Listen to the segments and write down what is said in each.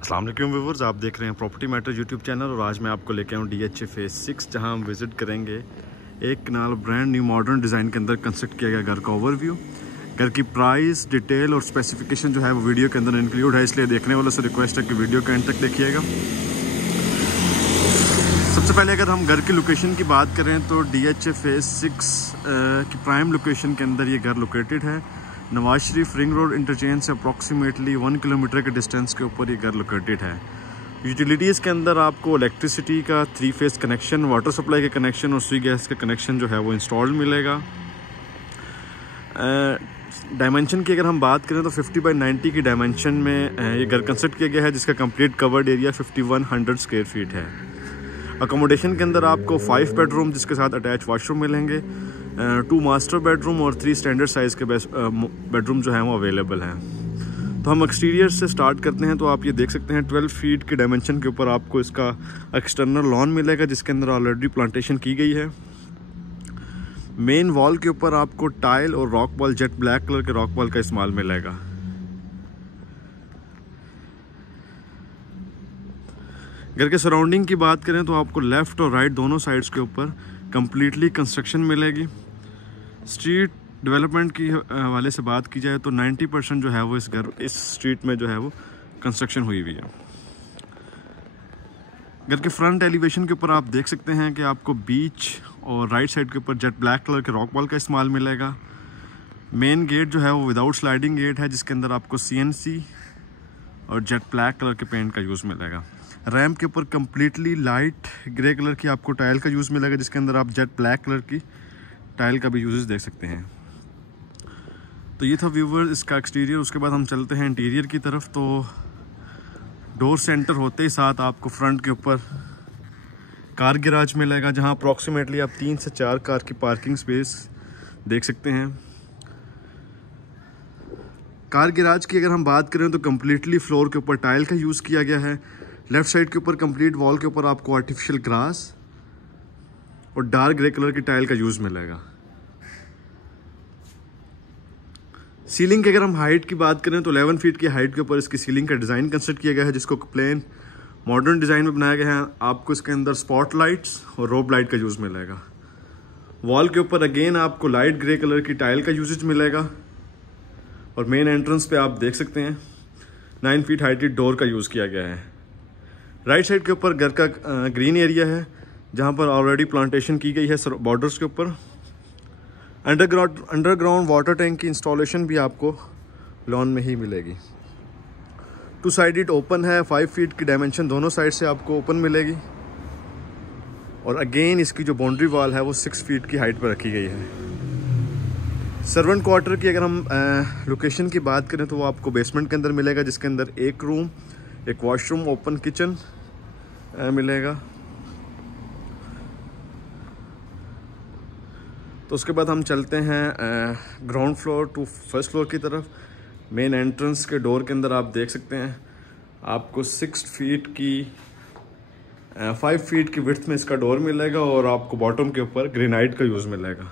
अस्सलाम वालेकुम व्यूअर्स, आप देख रहे हैं प्रॉपर्टी मैटर यूट्यूब चैनल और आज मैं आपको लेके आऊँ DHA फेज 6 जहां हम विज़िट करेंगे एक कनाल ब्रांड न्यू मॉडर्न डिज़ाइन के अंदर कंस्ट्रक्ट किया गया घर का ओवरव्यू। घर की प्राइस डिटेल और स्पेसिफिकेशन जो है वो वीडियो के अंदर इंक्लूड है, इसलिए देखने वालों से रिक्वेस्ट है कि वीडियो का एंड तक देखिएगा। सबसे पहले अगर हम घर की लोकेशन की बात करें तो DHA फेज 6 की प्राइम लोकेशन के अंदर ये घर लोकेटेड है। Nawaz Sharif ring road interchange से अप्रॉक्सीमेटली 1 किलोमीटर के डिस्टेंस के ऊपर ये घर लोकेटेड है। यूटिलिटीज़ के अंदर आपको इलेक्ट्रिसिटी का 3 फेज कनेक्शन, वाटर सप्लाई के कनेक्शन और स्वी गैस का कनेक्शन जो है वो इंस्टॉल्ड मिलेगा। डायमेंशन की अगर हम बात करें तो 50 बाई 90 की डायमेंशन में ये घर कंस्ट्रक्ट किया गया है, जिसका complete covered area 5100 square feet है। अकोमोडेशन के अंदर आपको 5 बेडरूम जिसके साथ अटैच वॉशरूम मिलेंगे, 2 मास्टर बेडरूम और 3 स्टैंडर्ड साइज़ के बेडरूम जो हैं वो अवेलेबल हैं। तो हम एक्सटीरियर से स्टार्ट करते हैं। तो आप ये देख सकते हैं 12 फीट की डायमेंशन के ऊपर आपको इसका एक्सटर्नल लॉन मिलेगा, जिसके अंदर ऑलरेडी प्लांटेशन की गई है। मेन वॉल के ऊपर आपको टाइल और rock wall, jet black colour के रॉक वॉल का इस्तेमाल मिलेगा। घर के सराउंडिंग की बात करें तो आपको लेफ़्ट और राइट दोनों साइड्स के ऊपर कम्प्लीटली कंस्ट्रक्शन मिलेगी। स्ट्रीट डेवलपमेंट की हवाले से बात की जाए तो 90% जो है वो इस स्ट्रीट में जो है वो कंस्ट्रक्शन हुई हुई है। घर के फ्रंट एलिवेशन के ऊपर आप देख सकते हैं कि आपको बीच और राइट साइड के ऊपर जेट ब्लैक कलर के रॉक वॉल का इस्तेमाल मिलेगा। मेन गेट जो है वो विदाउट स्लाइडिंग गेट है, जिसके अंदर आपको CNC और जेट ब्लैक कलर के पेंट का यूज़ मिलेगा। रैम्प के ऊपर कम्प्लीटली लाइट ग्रे कलर की आपको टाइल का यूज़ मिलेगा, जिसके अंदर आप जेट ब्लैक कलर की टाइल का भी यूजेस देख सकते हैं। तो ये था व्यूअर्स इसका एक्सटीरियर। उसके बाद हम चलते हैं इंटीरियर की तरफ। तो डोर से एंटर होते ही साथ आपको फ्रंट के ऊपर कार गैराज मिलेगा, जहां अप्रॉक्सीमेटली आप 3 से 4 कार की पार्किंग स्पेस देख सकते हैं। कार गैराज की अगर हम बात करें तो कम्प्लीटली फ्लोर के ऊपर टाइल का यूज़ किया गया है। लेफ्ट साइड के ऊपर कंप्लीट वॉल के ऊपर आपको आर्टिफिशियल ग्रास और डार्क ग्रे कलर की टाइल का यूज़ मिलेगा। सीलिंग की अगर हम हाइट की बात करें तो 11 फीट की हाइट के ऊपर इसकी सीलिंग का डिज़ाइन कंस्ट्रक्ट किया गया है, जिसको प्लेन मॉडर्न डिज़ाइन में बनाया गया है। आपको इसके अंदर स्पॉट लाइट्स और रोब लाइट का यूज़ मिलेगा। वॉल के ऊपर अगेन आपको लाइट ग्रे कलर की टाइल का यूजेज मिलेगा और मेन एंट्रेंस पे आप देख सकते हैं 9 फीट हाइटेड डोर का यूज़ किया गया है। राइट साइड के ऊपर घर का ग्रीन एरिया है, जहां पर ऑलरेडी प्लांटेशन की गई है बॉर्डर्स के ऊपर। अंडरग्राउंड वाटर टैंक की इंस्टॉलेशन भी आपको लॉन में ही मिलेगी। 2 साइडेड ओपन है, 5 फीट की डायमेंशन दोनों साइड से आपको ओपन मिलेगी। और अगेन इसकी जो बाउंड्री वॉल है वो 6 फीट की हाइट पर रखी गई है। सर्वेंट क्वार्टर की अगर हम लोकेशन की बात करें तो वो आपको बेसमेंट के अंदर मिलेगा, जिसके अंदर एक रूम, एक वॉशरूम, ओपन किचन मिलेगा। तो उसके बाद हम चलते हैं ground floor to first floor की तरफ। मेन एंट्रेंस के डोर के अंदर आप देख सकते हैं आपको 6 फीट की 5 फीट की विड्थ में इसका डोर मिलेगा और आपको बॉटम के ऊपर ग्रेनाइट का यूज़ मिलेगा।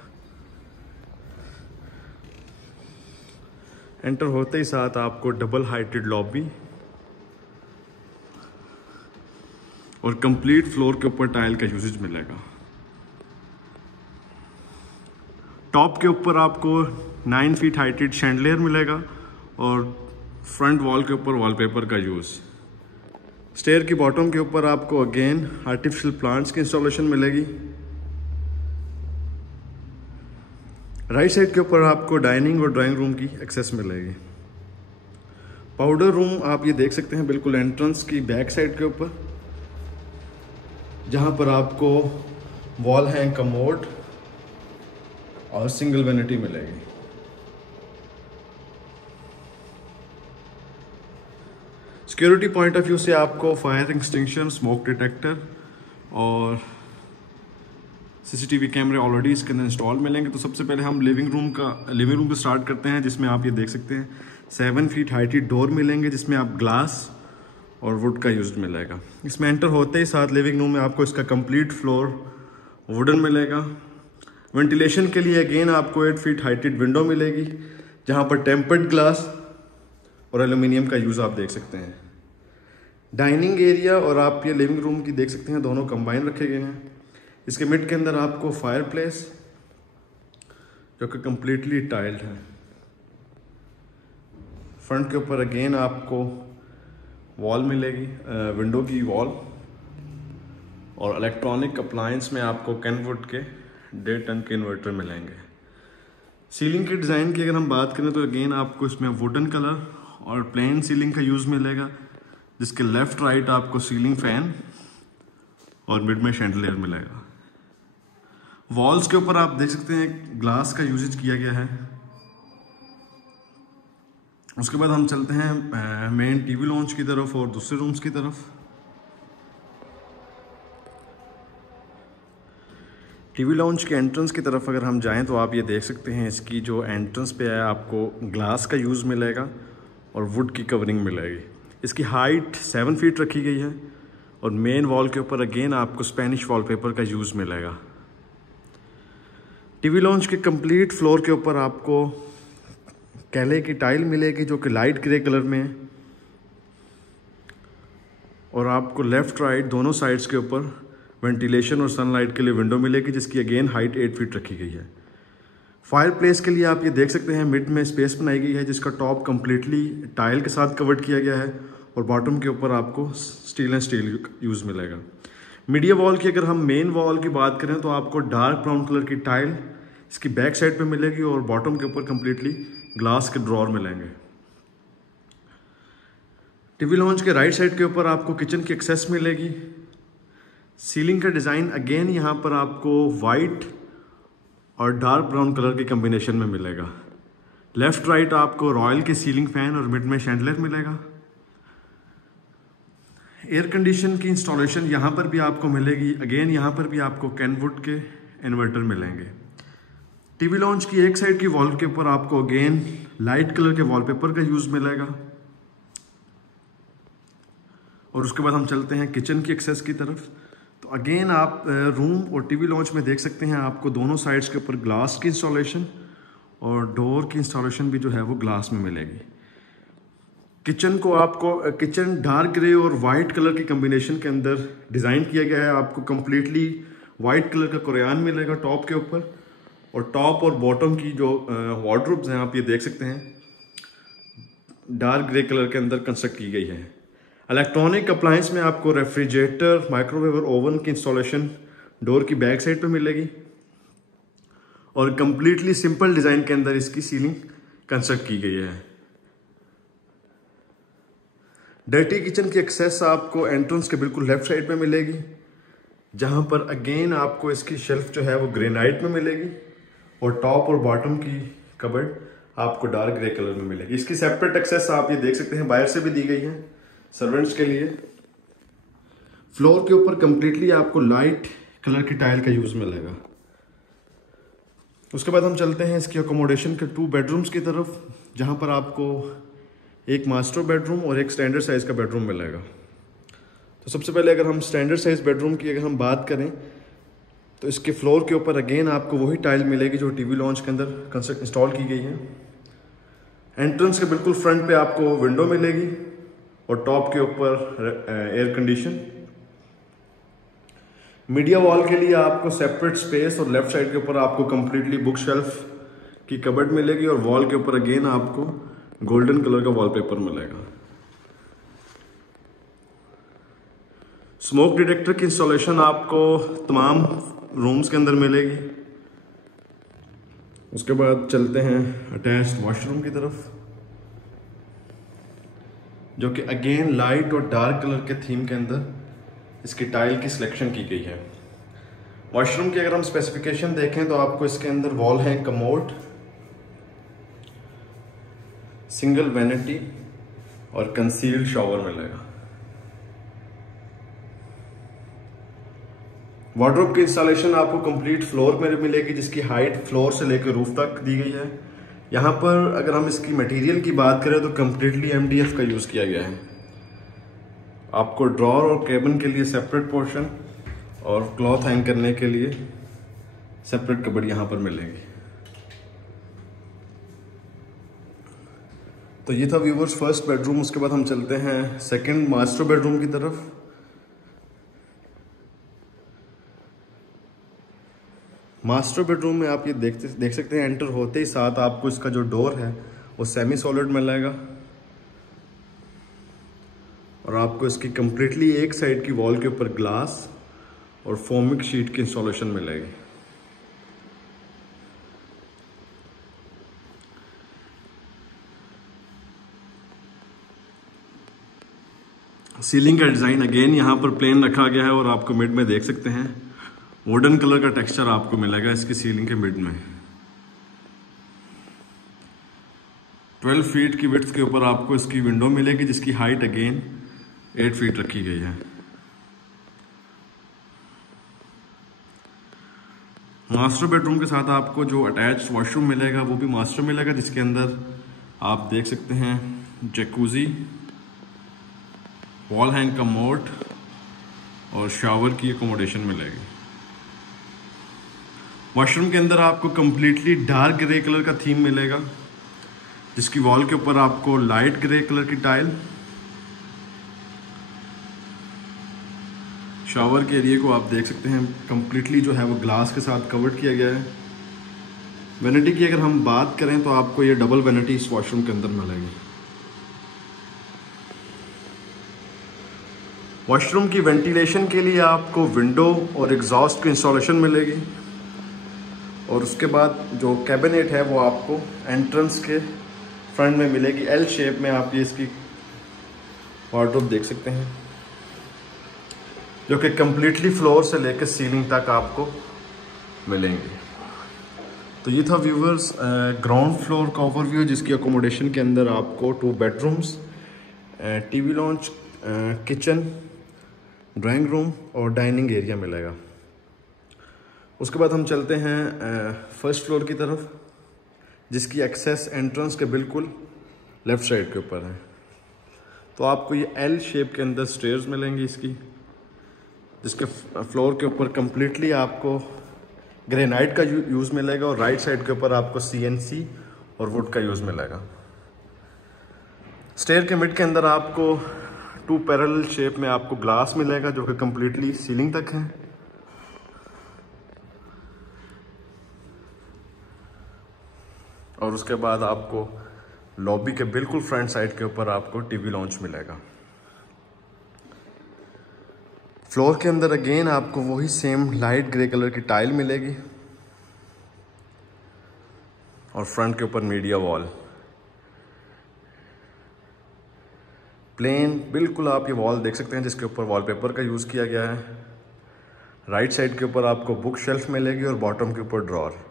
एंटर होते ही साथ आपको डबल हाइटेड लॉबी और कंप्लीट फ्लोर के ऊपर टाइल का यूजेज मिलेगा। टॉप के ऊपर आपको 9 फीट हाइटेड शैंडलियर मिलेगा और फ्रंट वॉल के ऊपर वॉलपेपर का यूज़। स्टेयर की बॉटम के ऊपर आपको अगेन आर्टिफिशियल प्लांट्स की इंस्टॉलेशन मिलेगी। राइट साइड के ऊपर आपको डाइनिंग और ड्राइंग रूम की एक्सेस मिलेगी। पाउडर रूम आप ये देख सकते हैं बिल्कुल एंट्रेंस की बैक साइड के ऊपर, जहां पर आपको वॉल हैंग कमोड और सिंगल वैनिटी मिलेगी। सिक्योरिटी पॉइंट ऑफ व्यू से आपको फायर एक्सटिंक्शन, स्मोक डिटेक्टर और CCTV कैमरे ऑलरेडी इसके अंदर इंस्टॉल मिलेंगे। तो सबसे पहले हम लिविंग रूम पे स्टार्ट करते हैं, जिसमें आप ये देख सकते हैं 7 फीट हाइटेड डोर मिलेंगे, जिसमें आप ग्लास और वुड का यूज मिलेगा। इसमें एंटर होते ही साथ लिविंग रूम में आपको इसका कंप्लीट फ्लोर वुडन मिलेगा। वेंटिलेशन के लिए अगेन आपको 8 फीट हाइटेड विंडो मिलेगी, जहां पर टेम्पर्ड ग्लास और एल्यूमिनियम का यूज़ आप देख सकते हैं। डाइनिंग एरिया और आप ये लिविंग रूम की देख सकते हैं, दोनों कंबाइन रखे गए हैं। इसके मिड के अंदर आपको फायर प्लेस जो कि कम्प्लीटली टाइल्ड है। फ्रंट के ऊपर अगेन आपको वॉल मिलेगी, विंडो की वॉल, और इलेक्ट्रॉनिक अप्लायंस में आपको केनवुड के 1.5 टन के इन्वर्टर मिलेंगे। सीलिंग के डिज़ाइन की अगर हम बात करें तो अगेन आपको इसमें वुडन कलर और प्लेन सीलिंग का यूज़ मिलेगा, जिसके लेफ़्ट राइट आपको सीलिंग फैन और मिड में शैंडलियर मिलेगा। वॉल्स के ऊपर आप देख सकते हैं ग्लास का यूजेज किया गया है। उसके बाद हम चलते हैं मेन टीवी लॉन्च की तरफ और दूसरे रूम्स की तरफ। टीवी लॉन्च के एंट्रेंस की तरफ अगर हम जाएं तो आप ये देख सकते हैं, इसकी जो एंट्रेंस पे है आपको ग्लास का यूज़ मिलेगा और वुड की कवरिंग मिलेगी। इसकी हाइट 7 फीट रखी गई है और मेन वॉल के ऊपर अगेन आपको स्पेनिश वॉलपेपर का यूज़ मिलेगा। टीवी लॉन्च के कंप्लीट फ्लोर के ऊपर आपको कैले की टाइल मिलेगी जो कि लाइट ग्रे कलर में है, और आपको लेफ़्ट राइट दोनों साइड्स के ऊपर वेंटिलेशन और सनलाइट के लिए विंडो मिलेगी, जिसकी अगेन हाइट 8 फीट रखी गई है। फायर प्लेस के लिए आप ये देख सकते हैं मिड में स्पेस बनाई गई है, जिसका टॉप कम्प्लीटली टाइल के साथ कवर्ड किया गया है और बॉटम के ऊपर आपको स्टील एंड स्टील यूज़ मिलेगा। मीडिया वॉल की अगर हम मेन वॉल की बात करें तो आपको डार्क ब्राउन कलर की टाइल इसकी बैक साइड पे मिलेगी और बॉटम के ऊपर कम्प्लीटली ग्लास के ड्रॉर मिलेंगे। टीवी लॉन्च के राइट साइड के ऊपर आपको किचन की एक्सेस मिलेगी। सीलिंग का डिज़ाइन अगेन यहाँ पर आपको वाइट और डार्क ब्राउन कलर के कॉम्बिनेशन में मिलेगा। लेफ्ट राइट आपको रॉयल के सीलिंग फैन और मिड में शैंडलियर मिलेगा। एयर कंडीशन की इंस्टॉलेशन यहाँ पर भी आपको मिलेगी। अगेन यहाँ पर भी आपको केनवुड के इन्वर्टर मिलेंगे। टीवी लॉन्च की एक साइड की वॉल के ऊपर आपको अगेन लाइट कलर के वॉलपेपर का यूज़ मिलेगा। और उसके बाद हम चलते हैं किचन की एक्सेस की तरफ। तो अगेन आप रूम और टीवी लॉन्च में देख सकते हैं आपको दोनों साइड्स के ऊपर ग्लास की इंस्टॉलेशन और डोर की इंस्टॉलेशन भी जो है वो ग्लास में मिलेगी। किचन डार्क ग्रे और वाइट कलर की कॉम्बिनेशन के अंदर डिज़ाइन किया गया है। आपको कम्प्लीटली वाइट कलर का कुरान मिलेगा टॉप के ऊपर, और टॉप और बॉटम की जो वार्डरोब्स हैं आप ये देख सकते हैं डार्क ग्रे कलर के अंदर कंस्ट्रक्ट की गई है। इलेक्ट्रॉनिक अप्लायंस में आपको रेफ्रिजरेटर, माइक्रोवेव और ओवन की इंस्टॉलेशन डोर की बैक साइड पे मिलेगी, और कंप्लीटली सिंपल डिज़ाइन के अंदर इसकी सीलिंग कंस्ट्रक्ट की गई है। डर्टी किचन की एक्सेस आपको एंट्रेंस के बिल्कुल लेफ्ट साइड पे मिलेगी, जहां पर अगेन आपको इसकी शेल्फ जो है वो ग्रेनाइट में मिलेगी और टॉप और बॉटम की कबर्ड आपको डार्क ग्रे कलर में मिलेगी। इसकी सेपरेट एक्सेस आप ये देख सकते हैं बाहर से भी दी गई है सर्वेंट्स के लिए। फ्लोर के ऊपर कंप्लीटली आपको लाइट कलर की टाइल का यूज मिलेगा। उसके बाद हम चलते हैं इसकी अकोमोडेशन के 2 बेडरूम्स की तरफ, जहां पर आपको एक मास्टर बेडरूम और एक स्टैंडर्ड साइज का बेडरूम मिलेगा। तो सबसे पहले अगर हम स्टैंडर्ड साइज बेडरूम की अगर हम बात करें तो इसके फ्लोर के ऊपर अगेन आपको वही टाइल मिलेगी जो टीवी लॉन्च के अंदर इंस्टॉल की गई है। एंट्रेंस के बिल्कुल फ्रंट पे आपको विंडो मिलेगी और टॉप के ऊपर एयर कंडीशन। मीडिया वॉल के लिए आपको सेपरेट स्पेस और लेफ्ट साइड के ऊपर आपको कंप्लीटली बुक शेल्फ की कबर्ड मिलेगी, और वॉल के ऊपर अगेन आपको गोल्डन कलर का वॉलपेपर मिलेगा। स्मोक डिटेक्टर की इंस्टॉलेशन आपको तमाम रूम्स के अंदर मिलेगी। उसके बाद चलते हैं अटैच्ड वॉशरूम की तरफ, जो कि अगेन लाइट और डार्क कलर के थीम के अंदर इसकी टाइल की सिलेक्शन की गई है। वॉशरूम की अगर हम स्पेसिफिकेशन देखें तो आपको इसके अंदर वॉल है कमोड, सिंगल वैनिटी और कंसील्ड शावर मिलेगा। वार्डरोब की इंस्टॉलेशन आपको कंप्लीट फ्लोर में मिलेगी, जिसकी हाइट फ्लोर से लेकर रूफ तक दी गई है। यहाँ पर अगर हम इसकी मटेरियल की बात करें तो कंप्लीटली MDF का यूज़ किया गया है। आपको ड्रॉर और केबिन के लिए सेपरेट पोर्शन और क्लॉथ हैंग करने के लिए सेपरेट कबर्ड यहाँ पर मिलेगी। तो ये था व्यूवर्स फर्स्ट बेडरूम। उसके बाद हम चलते हैं सेकंड मास्टर बेडरूम की तरफ। मास्टर बेडरूम में आप ये देख सकते हैं, एंटर होते ही साथ आपको इसका जो डोर है वो सेमी सॉलिड मिलेगा और आपको इसकी कंप्लीटली एक साइड की वॉल के ऊपर ग्लास और फोमिक शीट की इंस्टॉलेशन मिलेगी। सीलिंग का डिज़ाइन अगेन यहाँ पर प्लेन रखा गया है और आपको मिड में देख सकते हैं वुडन कलर का टेक्सचर आपको मिलेगा इसकी सीलिंग के मिड में। 12 फीट की विड्थ के ऊपर आपको इसकी विंडो मिलेगी जिसकी हाइट अगेन 8 फीट रखी गई है। मास्टर बेडरूम के साथ आपको जो अटैच्ड वॉशरूम मिलेगा वो भी मास्टर मिलेगा, जिसके अंदर आप देख सकते हैं जैकुजी, वॉल हैंग कमोड और शावर की एकोमोडेशन मिलेगी। वॉशरूम के अंदर आपको कंप्लीटली डार्क ग्रे कलर का थीम मिलेगा जिसकी वॉल के ऊपर आपको लाइट ग्रे कलर की टाइल, शावर के एरिया को आप देख सकते हैं कंप्लीटली जो है वो ग्लास के साथ कवर्ड किया गया है। वैनिटी की अगर हम बात करें तो आपको ये डबल वैनिटी इस वॉशरूम के अंदर मिलेगी। वॉशरूम की वेंटिलेशन के लिए आपको विंडो और एग्जॉस्ट की इंस्टॉलेशन मिलेगी और उसके बाद जो कैबिनेट है वो आपको एंट्रेंस के फ्रंट में मिलेगी। एल शेप में आप ये इसकी वार्डरोब देख सकते हैं जो कि कंप्लीटली फ्लोर से लेकर सीलिंग तक आपको मिलेंगे। तो ये था व्यूवर्स ग्राउंड फ्लोर का ओवरव्यू जिसकी अकोमोडेशन के अंदर आपको 2 bedrooms, TV launch, kitchen, drawing room और डाइनिंग एरिया मिलेगा। उसके बाद हम चलते हैं फर्स्ट फ्लोर की तरफ जिसकी एक्सेस एंट्रेंस के बिल्कुल लेफ़्ट साइड के ऊपर है। तो आपको ये एल शेप के अंदर स्टेयर्स मिलेंगी इसकी, जिसके फ्लोर के ऊपर कंप्लीटली आपको ग्रेनाइट का यूज़ मिलेगा और राइट साइड के ऊपर आपको CNC और वुड का यूज़ मिलेगा। स्टेयर के मिड के अंदर आपको 2 पैरेलल शेप में आपको ग्लास मिलेगा जो कि कंप्लीटली सीलिंग तक है। और उसके बाद आपको लॉबी के बिल्कुल फ्रंट साइड के ऊपर आपको टीवी लॉन्च मिलेगा। फ्लोर के अंदर अगेन आपको वही सेम लाइट ग्रे कलर की टाइल मिलेगी और फ्रंट के ऊपर मीडिया वॉल प्लेन बिल्कुल आप ये वॉल देख सकते हैं जिसके ऊपर वॉलपेपर का यूज़ किया गया है। राइट साइड के ऊपर आपको बुक शेल्फ मिलेगी और बॉटम के ऊपर ड्रॉर।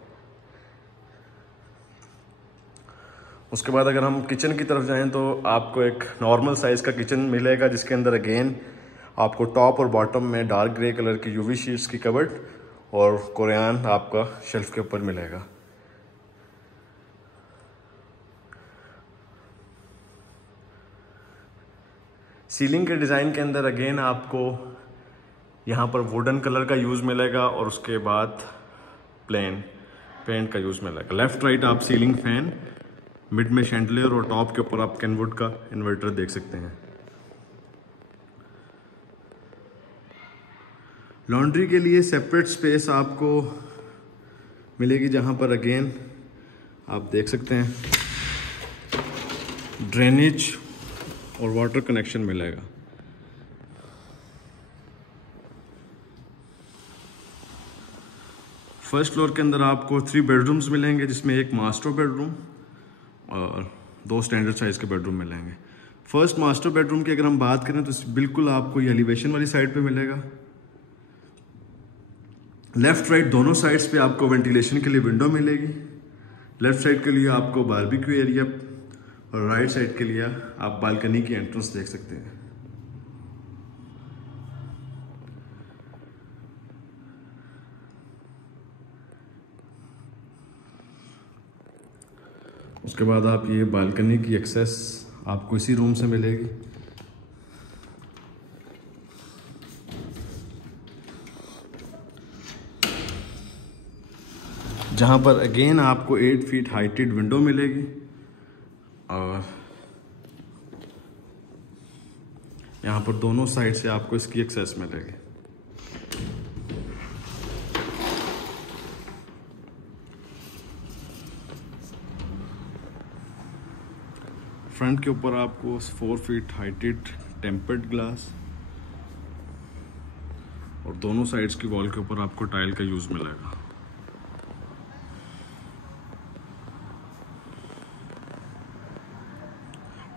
उसके बाद अगर हम किचन की तरफ जाएं तो आपको एक नॉर्मल साइज़ का किचन मिलेगा जिसके अंदर अगेन आपको टॉप और बॉटम में डार्क ग्रे कलर की UV शीट्स की कवर्ड और कोरियान आपका शेल्फ के ऊपर मिलेगा। सीलिंग के डिज़ाइन के अंदर अगेन आपको यहाँ पर वुडन कलर का यूज़ मिलेगा और उसके बाद प्लेन पेंट का यूज़ मिलेगा। लेफ्ट राइट आप सीलिंग फैन, मिड में शैंडलियर और टॉप के ऊपर आप कैनवुड का इन्वर्टर देख सकते हैं। लॉन्ड्री के लिए सेपरेट स्पेस आपको मिलेगी जहाँ पर अगेन आप देख सकते हैं ड्रेनेज और वाटर कनेक्शन मिलेगा। फर्स्ट फ्लोर के अंदर आपको 3 बेडरूम्स मिलेंगे जिसमें एक मास्टर बेडरूम और 2 स्टैंडर्ड साइज के बेडरूम मिलेंगे। फर्स्ट मास्टर बेडरूम की अगर हम बात करें तो बिल्कुल आपको ये एलिवेशन वाली साइड पे मिलेगा। लेफ्ट राइट दोनों साइड्स पे आपको वेंटिलेशन के लिए विंडो मिलेगी। लेफ्ट साइड के लिए आपको बारबेक्यू एरिया और राइट साइड के लिए आप बालकनी की एंट्रेंस देख सकते हैं। उसके बाद आप ये बालकनी की एक्सेस आपको इसी रूम से मिलेगी। जहाँ पर अगेन आपको 8 फीट हाइटेड विंडो मिलेगी और पर दोनों साइड से आपको इसकी एक्सेस मिलेगी। फ्रंट के ऊपर आपको 4 फीट हाइटेड टेम्पर्ड ग्लास और दोनों साइड्स की वॉल के ऊपर आपको टाइल का यूज़ मिलेगा।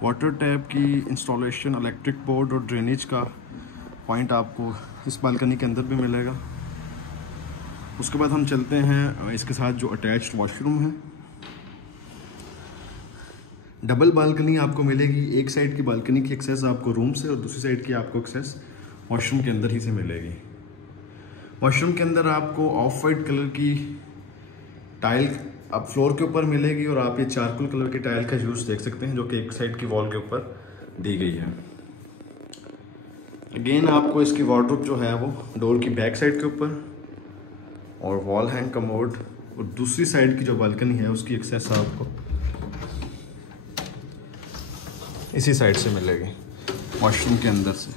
वाटर टैप की इंस्टॉलेशन, इलेक्ट्रिक बोर्ड और ड्रेनेज का पॉइंट आपको इस बालकनी के अंदर भी मिलेगा। उसके बाद हम चलते हैं इसके साथ जो अटैच्ड वॉशरूम है। डबल बालकनी आपको मिलेगी। एक साइड की बालकनी की एक्सेस आपको रूम से और दूसरी साइड की आपको एक्सेस वॉशरूम के अंदर ही से मिलेगी। वॉशरूम के अंदर आपको ऑफ वाइट कलर की टाइल अब फ्लोर के ऊपर मिलेगी और आप ये चारकोल कलर की टाइल का यूज देख सकते हैं जो कि एक साइड की वॉल के ऊपर दी गई है। अगेन आपको इसकी वार्डरोब जो है वो डोर की बैक साइड के ऊपर और वॉल हैंग कमोड और दूसरी साइड की जो बालकनी है उसकी एक्सेस आपको इसी साइड से मिलेगी वॉशरूम के अंदर से,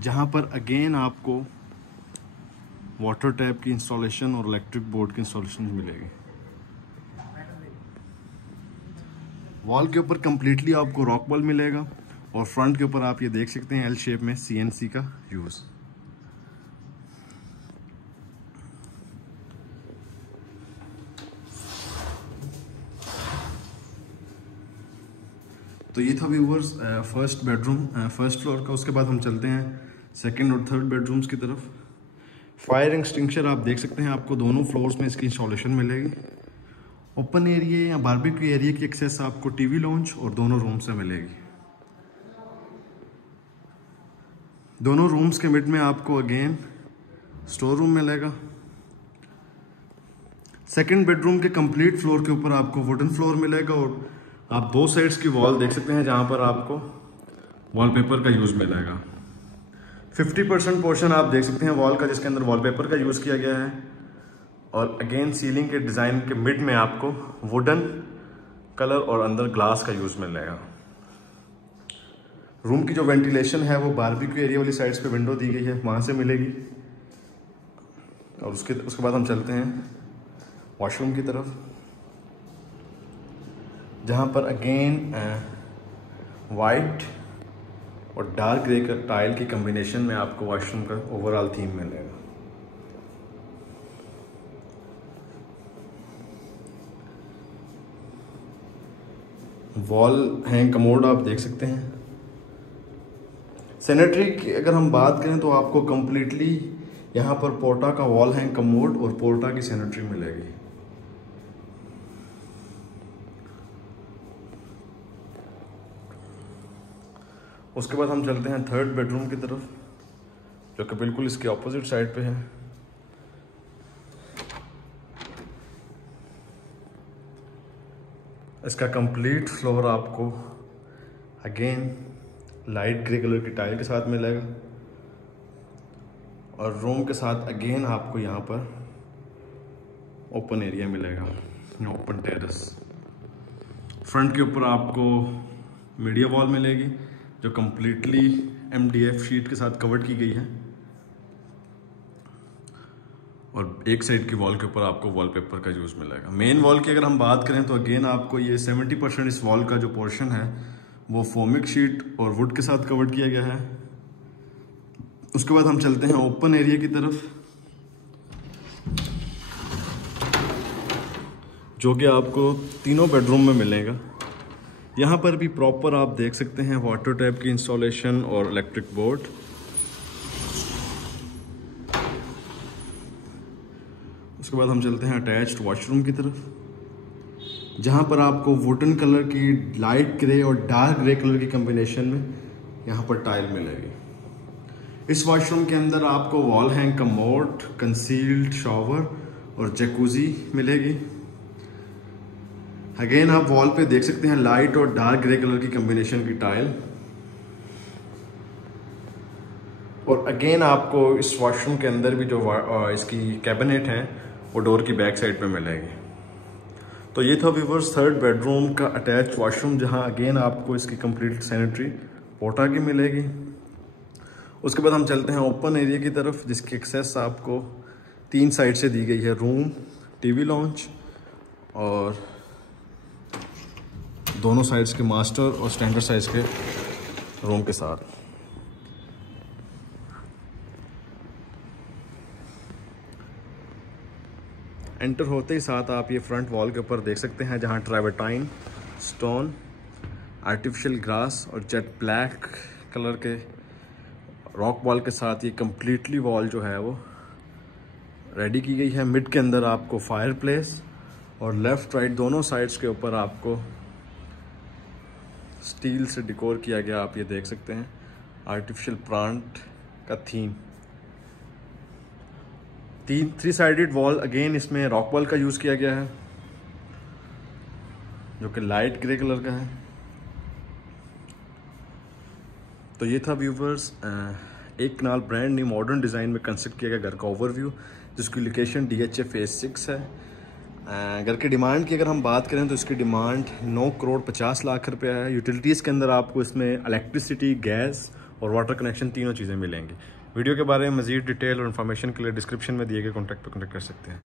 जहां पर अगेन आपको वाटर टैप की इंस्टॉलेशन और इलेक्ट्रिक बोर्ड की इंस्टॉलेशन मिलेगी। वॉल के ऊपर कंप्लीटली आपको रॉक वॉल मिलेगा और फ्रंट के ऊपर आप ये देख सकते हैं एल शेप में CNC का यूज। तो ये था viewers first bedroom first floor का। उसके बाद हम चलते हैं सेकंड और थर्ड बेडरूम्स की तरफ। फायर एक्सटिंग्विशर आप देख सकते हैं आपको दोनों फ्लोर्स में इसकी इंस्टॉलेशन मिलेगी। ओपन एरिया या बारबेक्यू एरिया की एक्सेस आपको टीवी लॉन्च और दोनों रूम से मिलेगी। दोनों रूम्स के मिड में आपको अगेन स्टोर रूम मिलेगा। सेकंड बेडरूम के कंप्लीट फ्लोर के ऊपर आपको वुडन फ्लोर मिलेगा और आप दो साइड्स की वॉल देख सकते हैं जहां पर आपको वॉलपेपर का यूज मिलेगा। 50% पोर्शन आप देख सकते हैं वॉल का जिसके अंदर वॉलपेपर का यूज किया गया है और अगेन सीलिंग के डिजाइन के मिड में आपको वुडन कलर और अंदर ग्लास का यूज मिलेगा। रूम की जो वेंटिलेशन है वो बारबेक्यू एरिया वाली साइड्स पे विंडो दी गई है, वहां से मिलेगी। और उसके बाद हम चलते हैं वॉशरूम की तरफ, जहां पर अगेन वाइट और डार्क ग्रे का टाइल की कॉम्बिनेशन में आपको वॉशरूम का ओवरऑल थीम मिलेगा। वॉल हैंग कमोड आप देख सकते हैं। सैनिटरी की अगर हम बात करें तो आपको कंप्लीटली यहाँ पर पोर्टा का वॉल हैंग कमोड और पोर्टा की सैनिटरी मिलेगी। उसके बाद हम चलते हैं थर्ड बेडरूम की तरफ, जो कि बिल्कुल इसके ऑपोजिट साइड पे है। इसका कंप्लीट फ्लोर आपको अगेन लाइट ग्रे कलर की टाइल के साथ मिलेगा और रूम के साथ अगेन आपको यहाँ पर ओपन एरिया मिलेगा, ओपन टेरेस। फ्रंट के ऊपर आपको मीडिया वॉल मिलेगी जो कंप्लीटली MDF शीट के साथ कवर्ड की गई है और एक साइड की वॉल के ऊपर आपको वॉलपेपर का यूज मिलेगा। मेन वॉल की अगर हम बात करें तो अगेन आपको ये 70% इस वॉल का जो पोर्शन है वो फोमिक शीट और वुड के साथ कवर्ड किया गया है। उसके बाद हम चलते हैं ओपन एरिया की तरफ, जो कि आपको तीनों बेडरूम में मिलेगा। यहाँ पर भी प्रॉपर आप देख सकते हैं वाटर टैप की इंस्टॉलेशन और इलेक्ट्रिक बोर्ड। उसके बाद हम चलते हैं अटैच्ड वॉशरूम की तरफ, जहाँ पर आपको वुडन कलर की लाइट ग्रे और डार्क ग्रे कलर की कॉम्बिनेशन में यहाँ पर टाइल मिलेगी। इस वॉशरूम के अंदर आपको wall hang commode, concealed shower और जैकुजी मिलेगी। अगेन आप वॉल पे देख सकते हैं लाइट और डार्क ग्रे कलर की कॉम्बिनेशन की टाइल और अगेन आपको इस वॉशरूम के अंदर भी जो इसकी कैबिनेट है वो डोर की बैक साइड पे मिलेगी। तो ये था व्यूअर्स थर्ड बेडरूम का अटैच वॉशरूम, जहां अगेन आपको इसकी कंप्लीट सैनिटरी पोटा की मिलेगी। उसके बाद हम चलते हैं ओपन एरिया की तरफ, जिसकी एक्सेस आपको 3 साइड से दी गई है, रूम, टीवी लॉन्च और दोनों साइड्स के मास्टर और स्टैंडर्ड साइज के रूम के साथ। एंटर होते ही साथ आप ये फ्रंट वॉल के ऊपर देख सकते हैं, जहां ट्राइवर्टाइन, स्टोन, आर्टिफिशियल ग्रास और जेट ब्लैक कलर के रॉक वॉल के साथ ये कम्प्लीटली वॉल जो है वो रेडी की गई है। मिड के अंदर आपको फायर प्लेस और लेफ़्ट राइट दोनों साइड्स के ऊपर आपको स्टील से डिकोर किया गया। आप ये देख सकते हैं आर्टिफिशियल प्लांट का थीम। 3 साइडेड वॉल, अगेन इसमें रॉक वॉल का यूज़ किया गया है जो कि लाइट ग्रे कलर का है। तो ये था व्यूवर्स एक कनाल ब्रांड न्यू मॉडर्न डिज़ाइन में कंस्ट्रक्ट किया गया घर का ओवरव्यू, जिसकी लोकेशन DHA फेज 6 है। घर की डिमांड की अगर हम बात करें तो इसकी डिमांड 9 करोड़ 50 लाख रुपया है। यूटिलिटीज़ के अंदर आपको इसमें इलेक्ट्रिसिटी, गैस और वाटर कनेक्शन तीनों चीज़ें मिलेंगी। वीडियो के बारे में मज़ीद डिटेल और इन्फॉर्मेशन के लिए डिस्क्रिप्शन में दिए गए कॉन्टैक्ट पर कॉन्टैक्ट कर सकते हैं।